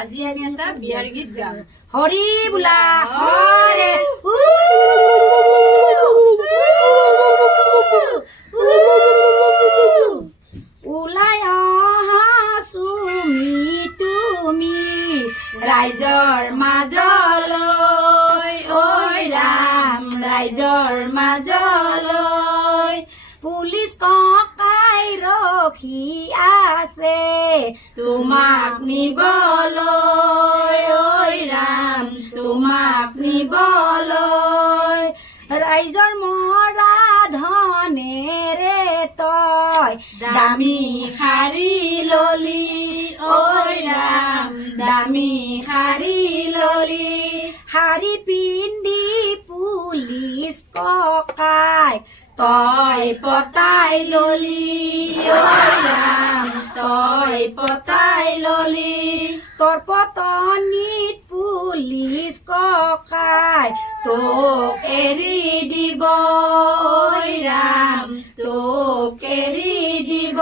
আজি আমি এটা বিয়াৰ গীত গাম। হৰি বোলা হৰে ওলাই অহা চুমি তুমি ৰাইজৰ মাজলৈ ঐ ৰাম ৰাইজৰ মাজলৈ পুলিচ ককাই ৰখি আছে তোমাক নিবলৈ ঐ ৰাম তোমাক নিবলৈ ৰাইজৰ মৰা ধনেৰে তই দামী শাৰী ললি ঐ ৰাম দামী শাৰী ললি শাৰী পিন্ধি পুলিচ ককাই তই পতাই ললি ঐ ৰাম তই পতাই ললি তোৰ পতনিত পুলিচ ককাই তোক এৰি দিব ঐ ৰাম তোক এৰি দিব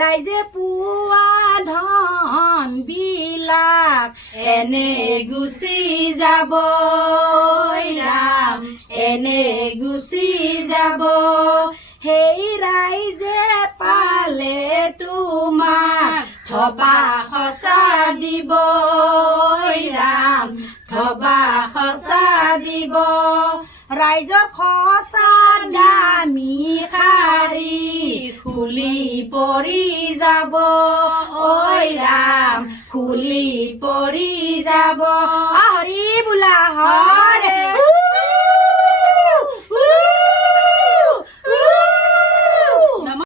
ৰাইজে পোৱা ধন বিলাক এনে গুচি যাব ঐ ৰাম এনে গুচি যাব সেই ৰাইজে পালে তোমাক থবা সঁচা দিব ঐ ৰাম থবা সঁচা দিব ৰাইজৰ সঁচা দামী শাৰী খুলি পৰি যাব ঐ ৰাম খুলি পৰি যাব হৰি বোলা হয়